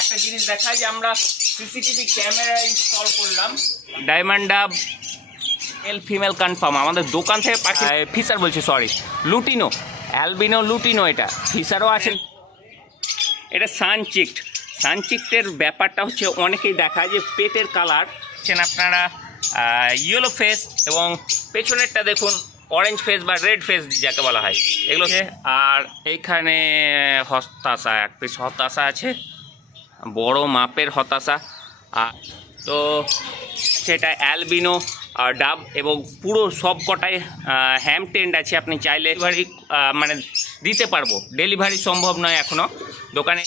একটা জিনিস দেখাই যে আমরা সিসিটিভি ক্যামেরা ইনস্টল করলাম। Diamond dove male female confirm আমাদের দোকান থেকে পাখি ফিসার বলছি সরি লুটিনো অ্যালবিনো লুটিনো এটা। ফিসারও আছে। এটা সানচিক্ট সানচিক্টের ব্যাপারটা হচ্ছে অনেকেই দেখায় যে পেটের কালার হচ্ছেন আপনারা ইয়েলো ফেস এবং পেছনেরটা দেখুন অরেঞ্জ ফেস বা রেড ফেস যাকে বলা হয়। এগুলো আর এইখানে হস্তাশা এক পিস হতাশা আছে। বড় মাপের হতাশা। তো সেটা অ্যালবিনো ডাব এবং পুরো সব কটাই হ্যাম টেন্ড আছে। আপনি চাইলে ডেলিভারি মানে দিতে পারব। ডেলিভারি সম্ভব নয় এখনও দোকানে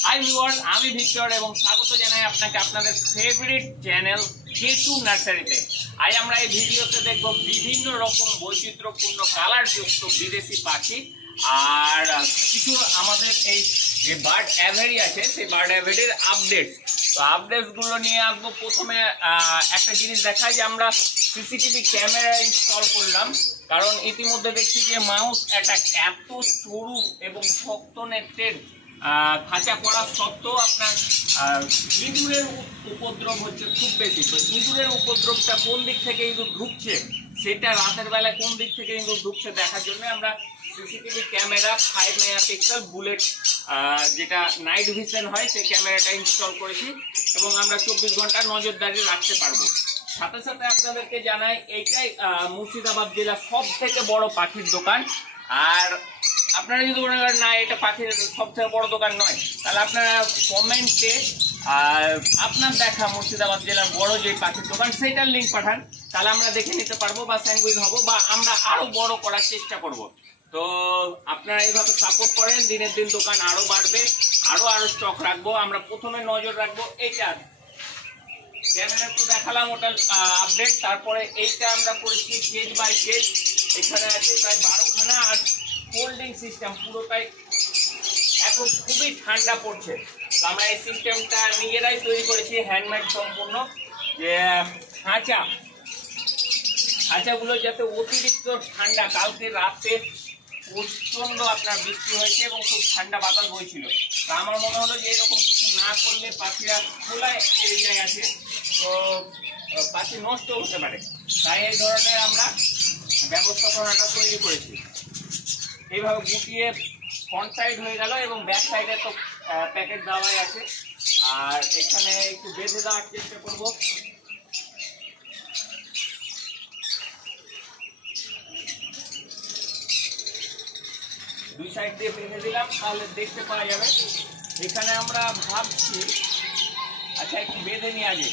আমি ভিক্টর এবং স্বাগত জানাই আপনাকে আপনাদের ফেভারিট চ্যানেল কে টু নার্সারিতে আজ আমরা এই ভিডিওতে দেখব বিভিন্ন রকম বৈচিত্র্যপূর্ণ কালারযুক্ত বিদেশি পাখি। আর কিছু আমাদের এই যে বার্ড অ্যাভেরি আছে, সেই বার্ড অ্যাভেরির আপডেট তো আপডেটসগুলো নিয়ে আসব প্রথমে একটা জিনিস দেখায় যে আমরা সিসিটিভি ক্যামেরা ইনস্টল করলাম। কারণ ইতিমধ্যে দেখছি যে মাউস অ্যাটাক এত সরু এবং শক্ত নেটের খাঁচা পড়া সত্ত্বেও আপনার ইঁদুরের উপদ্রব হচ্ছে খুব বেশি। তো ইঁদুরের উপদ্রবটা কোন দিক থেকে ইঁদুর ঢুকছে, সেটা রাতের বেলা কোন দিক থেকে ইঁদুর ঢুকছে দেখার জন্য আমরা CCTV camera five megapixel bullet যেটা নাইট ভিশন হয়, সেই ক্যামেরাটা ইনস্টল করেছি এবং আমরা চব্বিশ ঘণ্টা নজরদারি রাখতে পারব। সাথে সাথে আপনাদেরকে জানাই, এইটাই মুর্শিদাবাদ জেলার সব থেকে বড় পাখির দোকান। আর আপনারা যদি মনে করেন, না, এটা পাখির সব থেকে বড় দোকান নয়, তাহলে আপনারা কমেন্টে আপনার দেখা মুর্শিদাবাদ জেলার বড় যে পাখির দোকান, সেইটার লিঙ্ক পাঠান। তাহলে আমরা দেখে নিতে পারব বা স্যাঙ্গুইজ হব বা আমরা আরও বড় করার চেষ্টা করব। তো আপনারা এইভাবে সাপোর্ট করেন, দিনের দিন দোকান আরও বাড়বে, আরও আরও স্টক রাখব। আমরা প্রথমে নজর রাখব এইটার ক্যামেরা তো দেখালাম ওটা আপডেট তারপরে এইটা আমরা করেছি কেজ বাই কেজ এখানে আছে প্রায় বারোখানা আর হোল্ডিং সিস্টেম পুরোটাই এখন খুবই ঠান্ডা পড়ছে। তো আমরা এই সিস্টেমটা নিজেরাই তৈরি করেছি হ্যান্ডমেড সম্পূর্ণ। যে, খাঁচা। খাঁচাগুলো যাতে অতিরিক্ত ঠান্ডা, কালকে রাতে প্রচণ্ড আপনার বৃষ্টি হয়েছে এবং খুব ঠান্ডা বাতাস বইছিল। তা আমার মনে হলো যে এরকম কিছু না করলে পাখিরা খোলা এরিয়ায় আছে। তো পাখি নষ্ট হতে পারে। তাই এই ধরনের আমরা ব্যবস্থাপনাটা তৈরি করেছি। এইভাবে গুটিয়ে ফ্রন্ট সাইড হয়ে গেল এবং ব্যাক সাইডে তো প্যাকেট দেওয়াই আছে। আর এখানে একটু বেঁধে দেওয়ার চেষ্টা করব। দুই সাইড দিয়ে বেঁধে দিলাম, তাহলে দেখতে পাওয়া যাবে। এখানে আমরা ভাবছি আচ্ছা একটু বেঁধে নিয়ে আগে।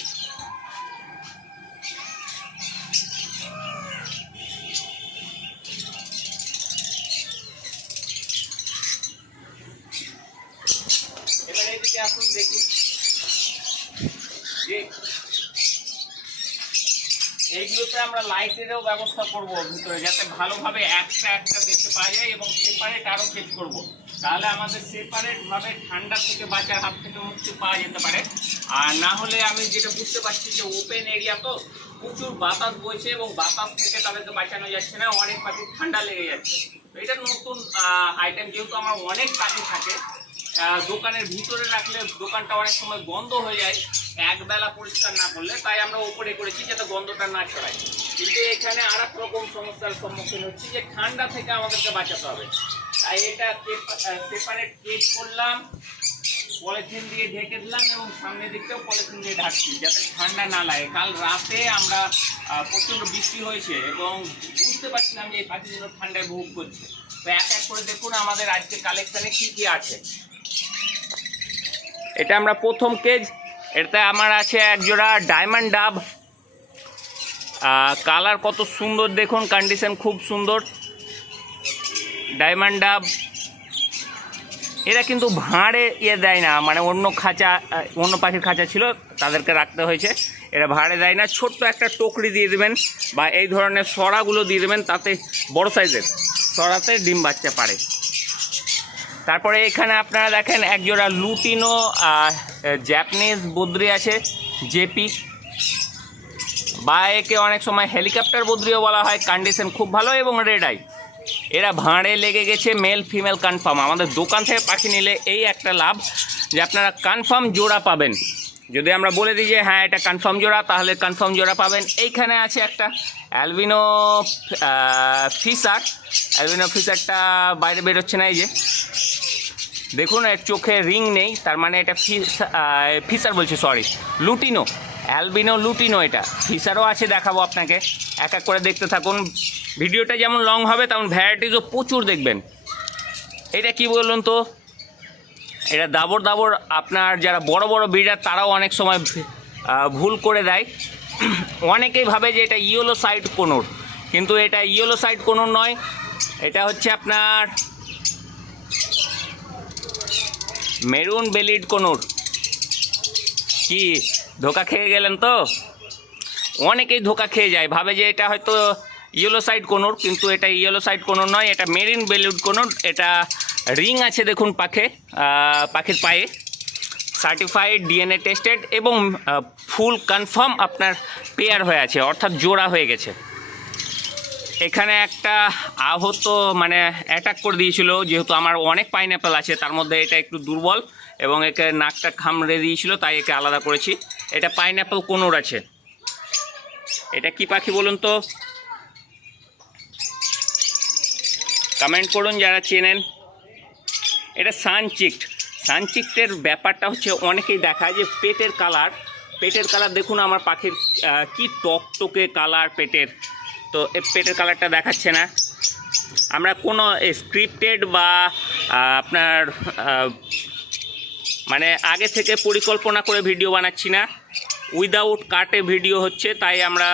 এবারে এদিকে আসুন দেখি। যে এইগুলোতে আমরা লাইটেরও ব্যবস্থা করব ভিতরে, যাতে ভালোভাবে একটা একটা দেখতে যায় এবং সেপারেট আরও ফেস করব। তাহলে আমাদের সেপারেটভাবে ঠান্ডা থেকে বাঁচার হাত থেকে মুক্তি পাওয়া যেতে পারে। আর না হলে আমি যেটা বুঝতে পারছি যে ওপেন এরিয়া তো প্রচুর বাতাস বইছে এবং বাতাস থেকে তাদেরকে বাঁচানো যাচ্ছে না, অনেক পাখি ঠান্ডা লেগে যাচ্ছে। এটা নতুন আইটেম যেহেতু আমার অনেক পাখি থাকে দোকানের ভিতরে রাখলে দোকানটা অনেক সময় গন্ধ হয়ে যায়। একবেলা পরিষ্কার না করলে, তাই আমরা উপরে করেছি যাতে গন্ধটা না ছড়ায়। কিন্তু এখানে আর রকম সমস্যার সম্মুখীন হচ্ছি যে ঠান্ডা থেকে আমাদেরকে বাঁচাতে হবে। তাই এটা সেপারেট কেট করলাম, পলিথিন দিয়ে ঢেকে দিলাম এবং সামনের দিকটাও পলিথিন দিয়ে ঢাকছি যাতে ঠান্ডা না লাগে। কাল রাতে আমরা প্রচণ্ড বৃষ্টি হয়েছে এবং বুঝতে পারছিলাম যে এই পাখিগুলো ঠান্ডায় ভোগ করছে। তো এক এক করে দেখুন আমাদের আজকে কালেকশানে কী কী আছে। এটা আমরা প্রথম কেজ এটা আমার আছে এক জোড়া ডায়মন্ড ডাব কালার কত সুন্দর দেখুন কন্ডিশন খুব সুন্দর। ডায়মন্ড ডাব এরা কিন্তু ভাঁড়ে ইয়ে দেয় না মানে অন্য খাঁচা অন্য পাখির খাঁচা ছিল, তাদেরকে রাখতে হয়েছে। এরা ভাঁড়ে দেয় না, ছোট্ট একটা টোকরি দিয়ে দেবেন, বা এই ধরনের সরাগুলো দিয়ে দেবেন, তাতে বড় সাইজের সরাতে ডিম বাচ্চা পারে। তারপরে এখানে আপনারা দেখেন একজোড়া লুটিনো জ্যাপানিজ বদ্রি আছে জেপি বা একে অনেক সময় হেলিকপ্টার বদ্রিও বলা হয় কন্ডিশন খুব ভালো এবং রেড আই এরা ভাঁড়ে লেগে গেছে মেল ফিমেল কনফার্ম আমাদের দোকান থেকে পাখি নিলে এই একটা লাভ, যে আপনারা কনফার্ম জোড়া পাবেন। যদি আমরা বলে দিই যে হ্যাঁ এটা কনফার্ম জোড়া, তাহলে কনফার্ম জোড়া পাবেন। এইখানে আছে একটা অ্যালবিনো ফিসার অ্যালবিনো ফিসারটা বাইরে বেরোচ্ছে না, এই যে। দেখুন, এর চোখে রিং নেই, তার মানে এটা ফিসার বলছি সরি লুটিনো। অ্যালবিনো, লুটিনো এটা। ফিসারও আছে, দেখাবো আপনাকে। এক এক করে দেখতে থাকুন। ভিডিওটা যেমন লং হবে, তেমন ভ্যারাইটিসও প্রচুর দেখবেন। এটা কি বলুন তো? এটা দাবর দাবর আপনার যারা বড় বড় ব্রিডার তারাও অনেক সময় ভুল করে দেয়। অনেকেই ভাবে যে এটা ইয়েলো সাইড কোনোর কিন্তু এটা ইয়েলো সাইড কোনোর নয়, এটা হচ্ছে আপনার মেরুন বেলিড কোনোর কি, ধোকা খেয়ে গেলেন তো? অনেকেই ধোকা খেয়ে যায়, ভাবে যে এটা হয়তো ইয়েলো সাইড কোনোর কিন্তু এটা ইয়েলো সাইড কোনোর নয়, এটা মেরিন বেলিউড কোনোর এটা রিং আছে দেখুন পাখে পাখির পায়ে। সার্টিফাইড ডিএনএ টেস্টেড এবং ফুল কনফার্ম আপনার পেয়ার হয়ে আছে, অর্থাৎ জোড়া হয়ে গেছে। এখানে একটা আহত মানে অ্যাটাক করে দিয়েছিল, যেহেতু আমার অনেক পাইনঅ্যাপেল আছে, তার মধ্যে এটা একটু দুর্বল এবং একে নাকটা খামড়ে দিয়েছিল, তাই একে আলাদা করেছি। এটা পাইনঅ্যাপেল কোনোর আছে। এটা কি পাখি বলুন তো? কমেন্ট করুন যারা চেনেন। এটা সানচিক্ট। সানচিক্টের ব্যাপারটা হচ্ছে, অনেকেই দেখায় যে পেটের কালার পেটের কালার দেখুন আমার পাখির কি টকটকে কালার পেটের। তো পেটের কালারটা দেখাচ্ছে না। আমরা কোনো স্ক্রিপ্টেড বা আপনার মানে আগে থেকে পরিকল্পনা করে ভিডিও বানাচ্ছি না। উইদাউট কাটে ভিডিও হচ্ছে, তাই আমরা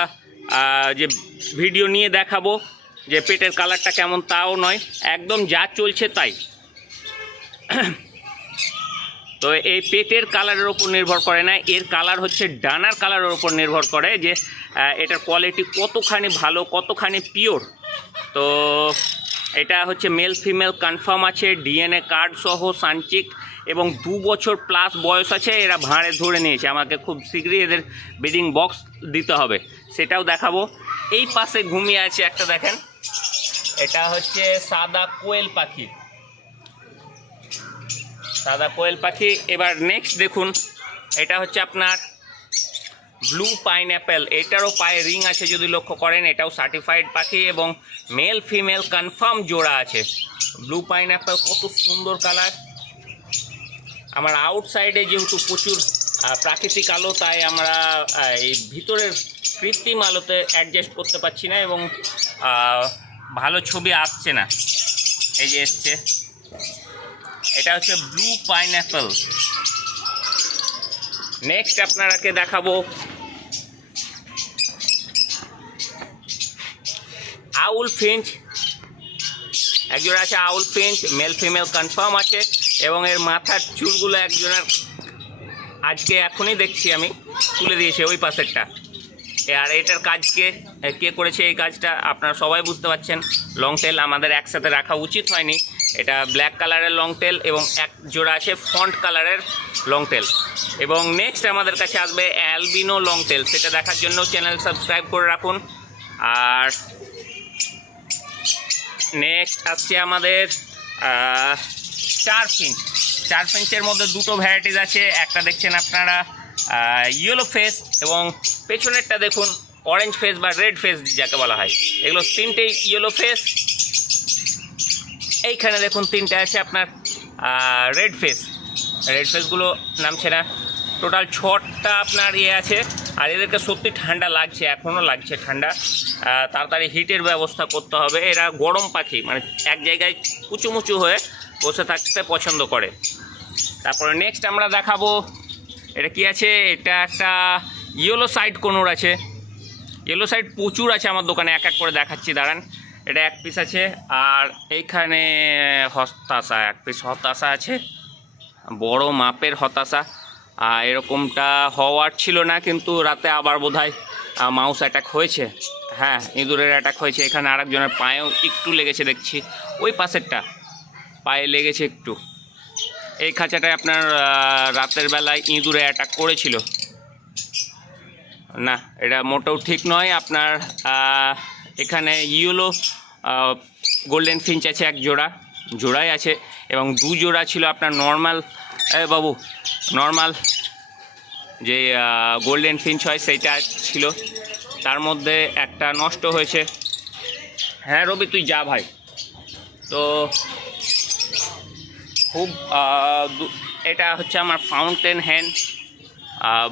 যে ভিডিও নিয়ে দেখাবো যে পেটের কালারটা কেমন, তাও নয়। একদম যা চলছে তাই। তো এই পেটের কালারের ওপর নির্ভর করে না, এর কালার হচ্ছে ডানার কালারের ওপর নির্ভর করে যে এটার কোয়ালিটি কতখানি ভালো, কতখানি পিওর তো এটা হচ্ছে মেল ফিমেল কনফার্ম আছে ডিএনএ কার্ড সহ সানচিক, এবং দু বছর প্লাস বয়স আছে, এরা ভাঁড়ে ধরে নিয়েছে। আমাকে খুব শীঘ্রই এদের ব্রিডিং বক্স দিতে হবে, সেটাও দেখাবো। এই পাশে ঘুমিয়ে আছে, একটা দেখেন। এটা হচ্ছে সাদা কোয়েল পাখি। সাদা কোয়েল পাখি। এবার নেক্সট দেখুন, এটা হচ্ছে আপনার ব্লু পাইনঅ্যাপেল এটারও পায়ে রিং আছে যদি লক্ষ্য করেন, এটাও সার্টিফাইড পাখি এবং মেল ফিমেল কনফার্ম জোড়া আছে। ব্লু পাইনঅ্যাপেল কত সুন্দর কালার আমার আউটসাইডে যেহেতু প্রচুর প্রাকৃতিক আলো, তাই আমরা এই ভিতরের কৃত্রিম আলোতে অ্যাডজাস্ট করতে পারছি না এবং ভালো ছবি আসছে না। এই যে এসছে। এটা হচ্ছে ব্লু পাইনঅ্যাপেল। নেক্সট আপনারাকে দেখাবো। Owl finch. একজোড়া আছে owl finch, male female confirm আছে, এবং এর মাথার চুলগুলো একজনের আজকে এখনই দেখছি আমি, তুলে দিয়েছে ওই পাশেরটা। আর এটার কাজকে কে করেছে এই কাজটা? আপনারা সবাই বুঝতে পারছেন। লং টেল আমাদের একসাথে রাখা উচিত হয়নি। এটা ব্ল্যাক কালারের লং টেল এবং এক জোড়া আছে ফন্ট কালারের লং টেল এবং নেক্সট আমাদের কাছে আসবে অ্যালবিনো লং টেল সেটা দেখার জন্য চ্যানেল সাবস্ক্রাইব করে রাখুন। আর নেক্সট আসছে আমাদের চার ফিঞ্চ চার ফিঞ্চের মধ্যে দুটো ভ্যারাইটিস আছে। একটা দেখছেন আপনারা ইয়েলো ফেস এবং পেছনেরটা দেখুন অরেঞ্জ ফেস বা রেড ফেস যাকে বলা হয়। এগুলো তিনটেই ইয়েলো ফেস এইখানে দেখুন তিনটে আছে আপনার রেড ফেস রেড ফেসগুলো নামছে না। টোটাল ছটা আপনার ইয়ে আছে, আর এদেরকে সত্যি ঠান্ডা লাগছে এখনও লাগছে ঠান্ডা। তাড়াতাড়ি হিটের ব্যবস্থা করতে হবে। এরা গরম পাখি মানে এক জায়গায় কুচুমুচু হয়ে বসে থাকতে পছন্দ করে। তারপরে নেক্সট আমরা দেখাবো, এটা কি আছে? এটা একটা ইয়েলো সাইড কোনোর আছে। ইয়েলো সাইড প্রচুর আছে আমার দোকানে, এক এক করে দেখাচ্ছি, দাঁড়ান। এটা এক পিস আছে, আর এইখানে হতাশা, এক পিস হতাশা আছে, বড় মাপের হতাশা। আর এরকমটা হওয়ার ছিল না, কিন্তু রাতে আবার বোধ হয় মাউস অ্যাটাক হয়েছে। হ্যাঁ ইঁদুরের অ্যাটাক হয়েছে, এখানে আরেকজনের পায়েও একটু লেগেছে দেখছি। ওই পাশেরটা, পায়ে লেগেছে একটু। এই খাঁচাটায় আপনার রাতের বেলায় ইঁদুরে অ্যাটাক করেছিল। না, এটা মোটেও ঠিক নয়, আপনার এখানে ইয়েলো গোল্ডেন ফিঞ্চ আছে এক জোড়া, জোড়াই আছে এবং দু জোড়া ছিল আপনার নর্মাল বাবু নর্মাল যে গোল্ডেন ফিঞ্চ হয় সেইটা ছিল। তার মধ্যে একটা নষ্ট হয়েছে। হ্যাঁ রবি, তুই যা ভাই। তো খুব এটা হচ্ছে আমার ফাউন্টেন হ্যান্ড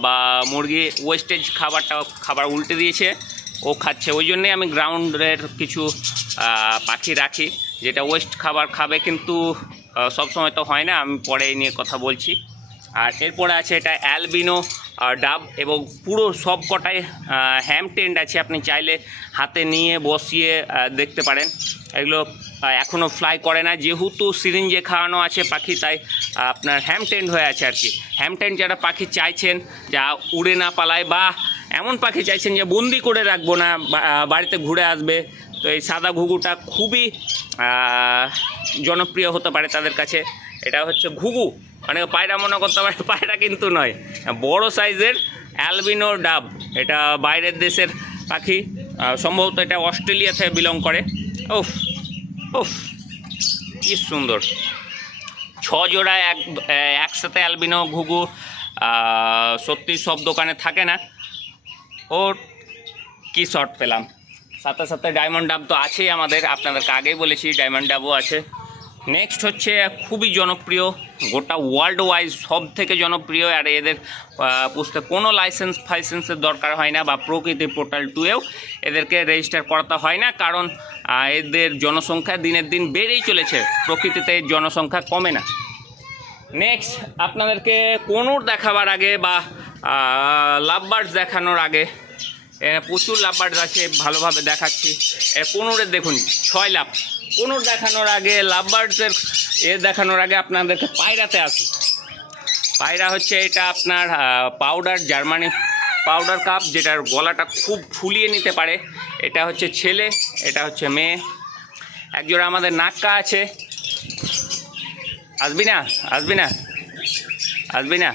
বা মুরগি ওয়েস্টেজ খাবারটা খাবার উল্টে দিয়েছে। ও খাচ্ছে। ওই জন্যে আমি গ্রাউন্ডের কিছু পাখি রাখি, যেটা ওয়েস্ট খাবার খাবে কিন্তু সবসময় তো হয় না, আমি পরে এই নিয়ে কথা বলছি। আর এরপরে আছে এটা অ্যালবিনো ডাব এবং পুরো সব কটাই হ্যাম টেন্ট আছে। আপনি চাইলে হাতে নিয়ে বসিয়ে দেখতে পারেন। এগুলো এখনও ফ্লাই করে না। যেহেতু সিরিঞ্জে খাওয়ানো আছে পাখি, তাই আপনার হ্যাম টেন্ট হয়ে আছে আর কি। হ্যাম টেন্ট যারা পাখি চাইছেন, যা উড়ে না পালায় বা এমন পাখি চাইছেন যে বন্দি করে রাখব না বাড়িতে ঘুরে আসবে। তো এই সাদা ঘুঘুটা খুবই জনপ্রিয় হতে পারে তাদের কাছে। এটা হচ্ছে ঘুঘু। অনেক পায়রা মনে করতে পারে, পায়রা কিন্তু নয়। বড় সাইজের অ্যালবিনো ডাব। এটা বাইরের দেশের পাখি। সম্ভবত এটা অস্ট্রেলিয়া থেকে বিলং করে। ওফ ওফ কি সুন্দর। ছ জোড়া এক একসাথে অ্যালবিনো ঘুঘু। সত্যি সব দোকানে থাকে না। ওর কি শর্ট পেলাম? সাথে সাথে ডায়মন্ড ডাব তো আছেই আমাদের, আপনাদেরকে আগেই বলেছি ডায়মন্ড ডাবও আছে। নেক্সট হচ্ছে খুবই জনপ্রিয়, গোটা ওয়ার্ল্ড ওয়াইজ সব থেকে জনপ্রিয়, আর এদের পুষতে কোনো লাইসেন্স ফাইসেন্সের দরকার হয় না, বা প্রকৃতি পোর্টাল টুয়েও এদেরকে রেজিস্টার করাতে হয় না, কারণ এদের জনসংখ্যা দিনের দিন বেড়েই চলেছে, প্রকৃতিতে জনসংখ্যা কমে না। নেক্সট আপনাদেরকে কোনোর দেখাবার আগে বা লাভ বার্ডস দেখানোর আগে প্রচুর লাভ বার্ডস আছে ভালোভাবে দেখাচ্ছি। এ, কোনোরের দেখুন ছয় লাভ কোনোর দেখানোর আগে লাভ বার্ডসের এ দেখানোর আগে আপনাদেরকে পায়রাতে আসি। পায়রা হচ্ছে এটা আপনার পাউডার জার্মানি পাউডার কাপ যেটার গলাটা খুব ফুলিয়ে নিতে পারে। এটা হচ্ছে ছেলে এটা হচ্ছে মেয়ে। একজোড়া আমাদের নাক্কা আছে। আসবি না আসবি না আসবি না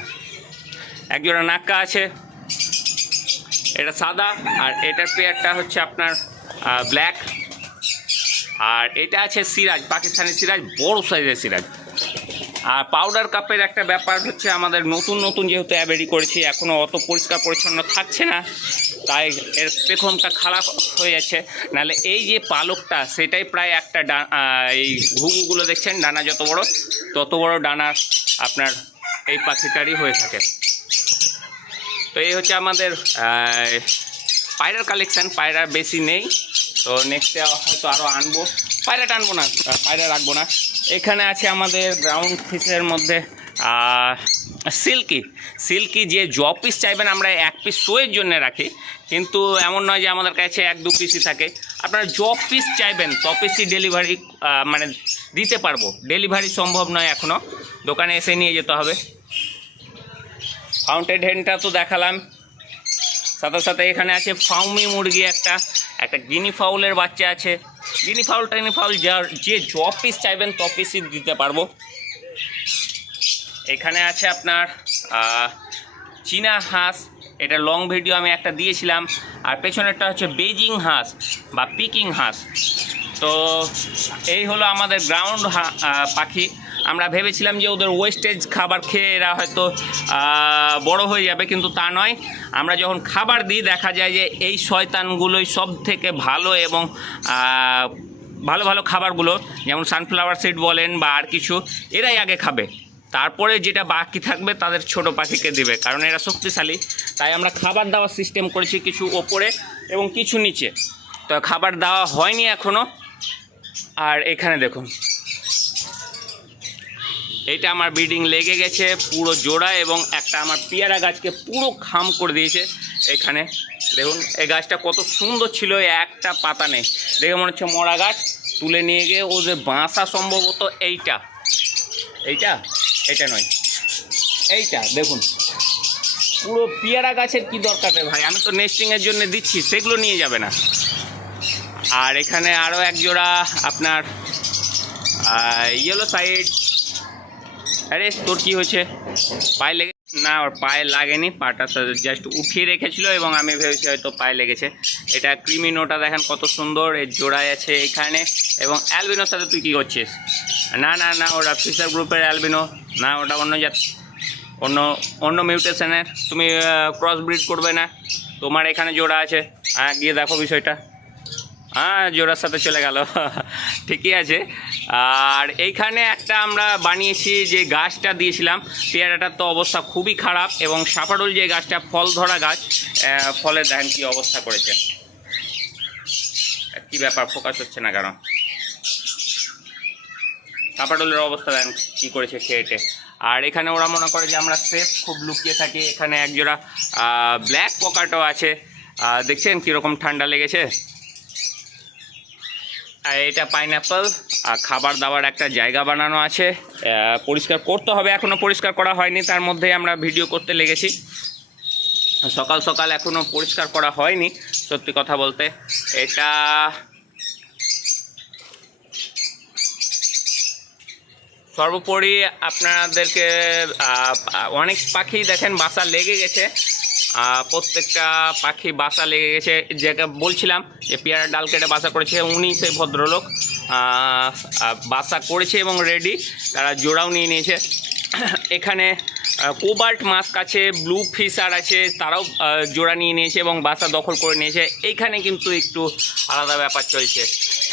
একজোড়া নাক্কা আছে। এটা সাদা, আর এটার পেয়ারটা হচ্ছে আপনার ব্ল্যাক আর এটা আছে সিরাজ, পাকিস্তানি সিরাজ, বড় সাইজের সিরাজ। আর পাউডার কাপের একটা ব্যাপার হচ্ছে আমাদের নতুন নতুন যেহেতু অ্যাবেরি করেছি এখনও অত পরিষ্কার পরিচ্ছন্ন থাকছে না, তাই এর পেখমটা খারাপ হয়ে যাচ্ছে। নাহলে এই যে পালকটা, সেটাই প্রায় একটা এই ঘুঘুগুলো দেখছেন, ডানা যত বড়, তত বড় ডানা আপনার এই পাখিটারই হয়ে থাকে। তো এই হচ্ছে আমাদের পায়রার কালেকশান পায়রা বেশি নেই। তো নেক্সটে হয়তো আরও আনব। পায়রাটা আনব না পায়রা রাখব না। এখানে আছে আমাদের গ্রাউন্ড ফিসের মধ্যে সিল্কি সিল্কি যে জ পিস চাইবেন, আমরা এক পিস শোয়ের জন্য রাখি। কিন্তু এমন নয় যে আমাদের কাছে এক দু পিসই থাকে। আপনারা জ পিস চাইবেন, ত পিসই ডেলিভারি মানে দিতে পারব। ডেলিভারি সম্ভব নয় এখনও দোকানে এসে নিয়ে যেতে হবে। ফাউন্টেড হেনটা তো দেখালাম। সাথে সাথে এখানে আছে ফাউমি মুরগি একটা একটা গিনি ফাউলের বাচ্চা আছে। গিনি ফাউল, টাইনি ফাউল, যার যে জ পিস চাইবেন, ত পিসই দিতে পারব। এখানে আছে আপনার চীনা হাঁস, এটা লং ভিডিও আমি একটা দিয়েছিলাম। আর পেছনেরটা হচ্ছে বেজিং হাঁস বা পিকিং হাঁস। তো এই হলো আমাদের গ্রাউন্ড পাখি। আমরা ভেবেছিলাম যে ওদের ওয়েস্টেজ খাবার খেয়ে এরা হয়তো বড় হয়ে যাবে, কিন্তু তা নয়। আমরা যখন খাবার দিই, দেখা যায় যে এই শয়তানগুলোই সব থেকে ভালো এবং ভালো ভালো খাবারগুলো, যেমন সানফ্লাওয়ার সিড বলেন বা আর কিছু, এরাই আগে খাবে। তারপরে যেটা বাকি থাকবে, তাদের ছোট পাখিকে দিবে, কারণ এরা শক্তিশালী। তাই আমরা খাবার দেওয়ার সিস্টেম করেছি কিছু ওপরে এবং কিছু নিচে। তো খাবার দেওয়া হয়নি এখনও আর এখানে দেখুন। এটা আমার ব্রিডিং লেগে গেছে পুরো জোড়া এবং একটা আমার পেয়ারা গাছকে পুরো খাম করে দিয়েছে এখানে। দেখুন, এই গাছটা কত সুন্দর ছিল একটা পাতা নেই। দেখে মনে হচ্ছে মরা গাছ, তুলে নিয়ে গিয়ে ওদের বাসা সম্ভবত এইটা। এইটা? এটা নয়। এইটা, দেখুন। পুরো পেয়ারা গাছের কি দরকার ভাই? আমি তো নেস্টিংয়ের জন্য দিচ্ছি, সেগুলো নিয়ে যাবে না। আর এখানে আরও এক জোড়া আপনার ইয়েলো সাইড আরে, তোর কি হয়েছে? পায়ে লেগে না, ওর পায়ে লাগেনি, পাটা জাস্ট উঠিয়ে রেখেছিল এবং আমি ভেবেছি হয়তো পায়ে লেগেছে। এটা ক্রিমিনোটা দেখেন কত সুন্দর, এর জোড়ায় আছে এখানে। এবং অ্যালবিনোর সাথে তুই কী করছিস? না না না, ওরা ফিসার গ্রুপের অ্যালবিনো। না, ওটা অন্য জাত অন্য অন্য মিউটেশনের। তুমি ক্রস ব্রিড করবে না। তোমার এখানে জোড়া আছে। হ্যাঁ গিয়ে দেখো বিষয়টা। হ্যাঁ জোড়ার সাথে চলে গেল। ঠিকই আছে। আর এইখানে একটা আমরা বানিয়েছি যে গাছটা দিয়েছিলাম, পেয়ারাটার তো অবস্থা খুবই খারাপ এবং সাপাডুল যে গাছটা, ফল ধরা গাছ ফলে দেখেন কী অবস্থা করেছে। কী ব্যাপার, ফোকাস হচ্ছে না কেন? সাপাডুলের অবস্থা দেখেন কী করেছে খেয়েটে। আর এখানে ওরা মনে করে যে আমরা সেফ, খুব লুকিয়ে থাকি। এখানে একজোড়া ব্ল্যাক পকাটো আছে। দেখছেন কীরকম ঠান্ডা লেগেছে? আর এটা পাইনঅ্যাপল আর খাবার দাবার একটা জায়গা বানানো আছে। পরিষ্কার করতে হবে এখনও পরিষ্কার করা হয়নি, তার মধ্যেই আমরা ভিডিও করতে লেগেছি। সকাল সকাল এখনও পরিষ্কার করা হয়নি, সত্যি কথা বলতে। এটা সর্বোপরি আপনাদেরকে অনেক পাখি দেখেন, বাসা লেগে গেছে। প্রত্যেকটা পাখি বাসা লেগে গেছে। যেটা বলছিলাম যে পেয়ারা ডাল কেটে বাসা করেছে, উনি সেই ভদ্রলোক। বাসা করেছে এবং রেডি তারা জোড়াও নিয়ে নিয়েছে। এখানে কোবাল্ট মাস্ক আছে ব্লু ফিশার আছে, তারাও জোড়া নিয়ে নিয়েছে এবং বাসা দখল করে নিয়েছে। এইখানে কিন্তু একটু আলাদা ব্যাপার চলছে।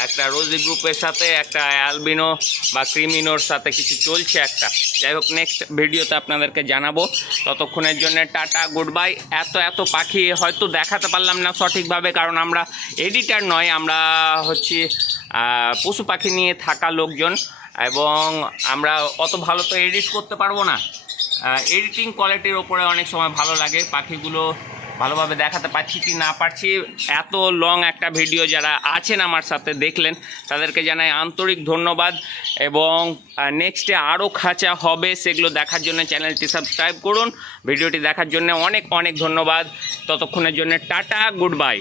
একটা রোজি গ্রুপের সাথে, একটা অ্যালবিনো বা ক্রিমিনোর সাথে কিছু চলছে একটা। যাই হোক নেক্সট ভিডিওতে আপনাদেরকে জানাব। ততক্ষণের জন্য টাটা গুড বাই এত এত পাখি হয়তো দেখাতে পারলাম না সঠিকভাবে, কারণ আমরা এডিটার নয়, আমরা হচ্ছে পশু পাখি নিয়ে থাকা লোকজন এবং আমরা অত ভালো তো এডিট করতে পারব না। এডিটিং কোয়ালিটির ওপরে অনেক সময় ভালো লাগে। পাখিগুলো ভালোভাবে দেখাতে পারছি কি না পারছি। এত লং একটা ভিডিও যারা আছেন আমার সাথে দেখলেন, তাদেরকে জানাই আন্তরিক ধন্যবাদ এবং নেক্সটে আরও খাঁচা হবে সেগুলো দেখার জন্য চ্যানেলটি সাবস্ক্রাইব করুন। ভিডিওটি দেখার জন্য অনেক অনেক ধন্যবাদ। ততক্ষণের জন্য টাটা গুড বাই